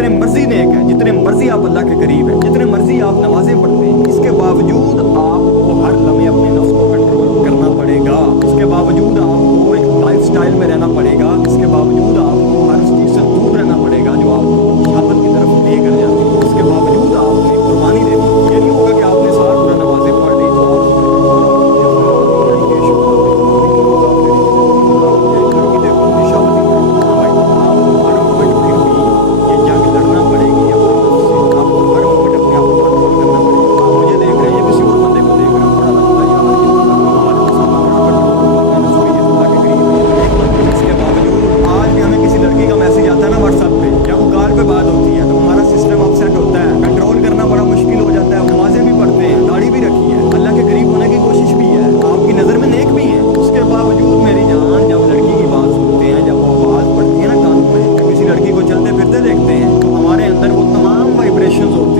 जितने मर्जी नेक हैं, जितने मर्जी आप अल्लाह के करीब हैं, जितने मर्जी आप नमाजें पढ़ते हैं, इसके बावजूद आपको हर लम्हे अपने नफ्स को कंट्रोल करना पड़ेगा। इसके बावजूद आपको एक लाइफ स्टाइल में रहना पड़ेगा। इसके बावजूद आपको हर उस चीज़ से दूर रहना पड़ेगा जो आपको शहावत की तरफ लेकर जाती है। इसके बावजूद आपने कुर्बानी देनी। ये नहीं होगा कि आपने सारा पूरा नमाजें पढ़ ली तो देखते हैं तो हमारे अंदर वो तमाम वाइब्रेशंस होते